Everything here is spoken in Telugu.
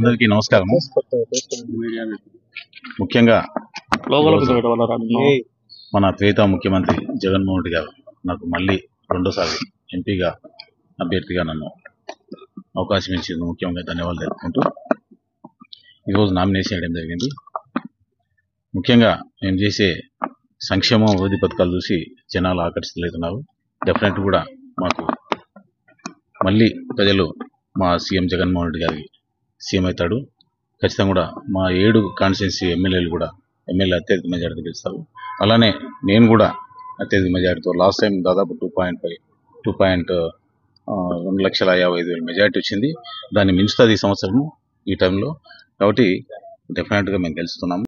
అందరికీ నమస్కారం. ముఖ్యంగా మన ప్రియతమ ముఖ్యమంత్రి జగన్మోహన్ రెడ్డి గారు నాకు మళ్ళీ రెండోసారి ఎంపీగా అభ్యర్థిగా నన్ను అవకాశం ఇచ్చింది. ముఖ్యంగా ధన్యవాదాలు తెలుపుకుంటూ ఈరోజు నామినేషన్ చేయడం జరిగింది. ముఖ్యంగా మేము చేసే సంక్షేమ అభివృద్ధి పథకాలు చూసి జనాలు ఆకర్షితులవుతున్నారు. డెఫినెట్ కూడా మాకు మళ్ళీ ప్రజలు మా సీఎం జగన్మోహన్ రెడ్డి గారికి సీఎం అవుతాడు. ఖచ్చితంగా కూడా మా 7 కాన్స్టిట్యున్సీ ఎమ్మెల్యేలు కూడా ఎమ్మెల్యే అత్యధిక మెజార్టీ గెలుస్తారు. అలానే నేను కూడా అత్యధిక మెజార్టీతో లాస్ట్ టైం దాదాపు 2,50,000 మెజార్టీ వచ్చింది. దాన్ని మించుతుంది ఈ సంవత్సరం ఈ టైంలో. కాబట్టి డెఫినెట్గా మేము గెలుస్తున్నాము.